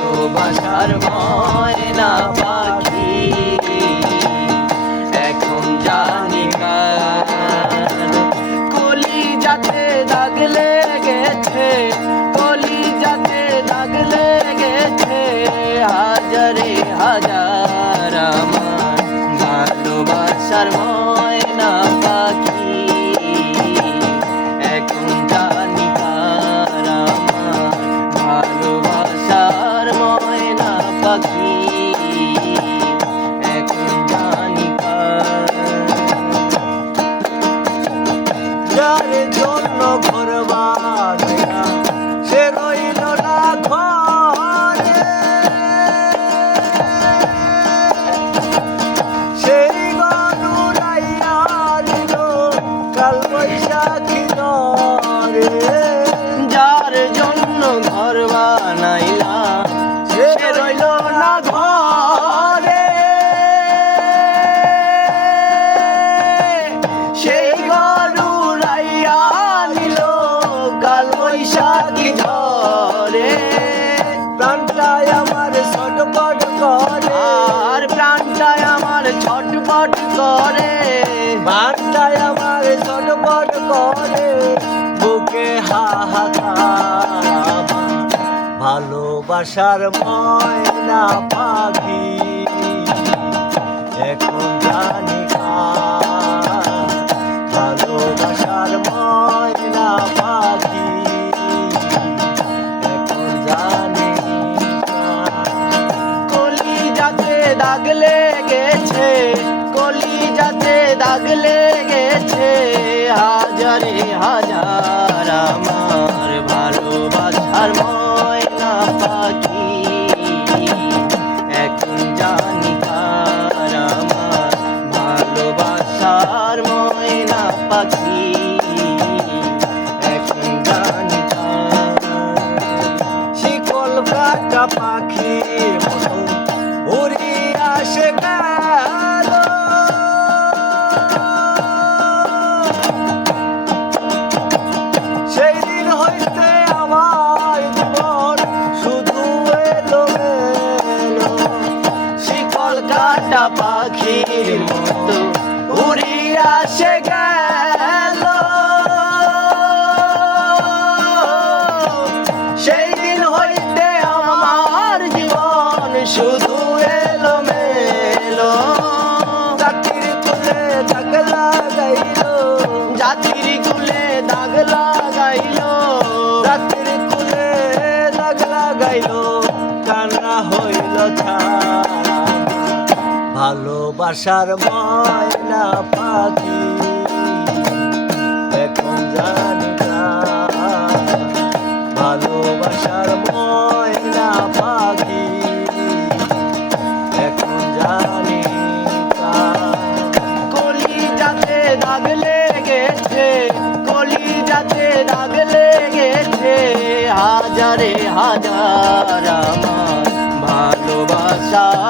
ভালোবাসার ময়না পাখি। এখন জানি কলি যাতে দাগ লেগেছে কলি যাতে দাগ লেগেছে। হাজারে হাজার যার জন্য ঘর বানাইয়া সে রইল না ঘরে। সেই গরুরাইয়া দিল কাল বৈশাখী নরে। বানাইলাম সে রইল না ঘরে। আমার ছটপট করে। আর প্রাণটায় আমার ছটপট করে। আমার ছটপট করে। বুকে ভালোবাসার ময়না পাখি। এখন জানি দাগ লেগেছে কলি যাতে দাগ লেগেছে হাজারে হাজার কাটা পাখির মতো উড়িয়া আসে গেল। সেই দিন হইতে আমার জীবন শুধু এলো মেলো চাকরির তুলে দাগ লাগাইল, জাতির কুলে দাগ লাগাইল রাত্রির কুলে দাগ লাগাইল, কান্না হইল ছাড়া ভালোবাসার ময়না পাখি। এখন জানি না, ভালোবাসার ময়না পাখি। এখন জানি কলি যাতে দাগ লেগেছে কলি যাতে দাগ লেগেছে, হাজারে হাজার আমার ভালোবাসার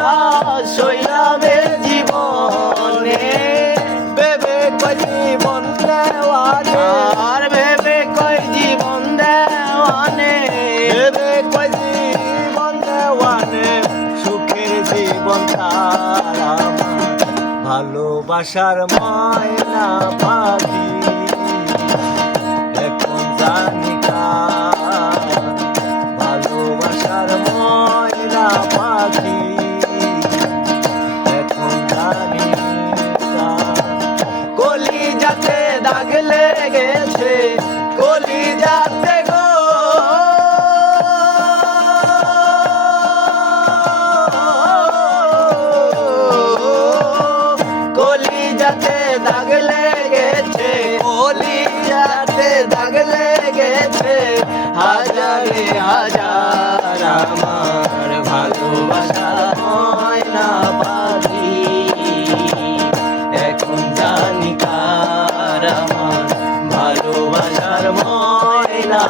কথা শৈলামে জীবনে। বেবে কই জীবন দেওয়ানে। আর বেবে কই জীবন দেওয়ানে। বেবে কই জীবন দেওয়ানে। সুখের জীবন তার ভালোবাসার ময়না পাখি আমার ভালোবাসা হয় না পাখি। এখন জানি কার আমার ভালোবাসার ময়না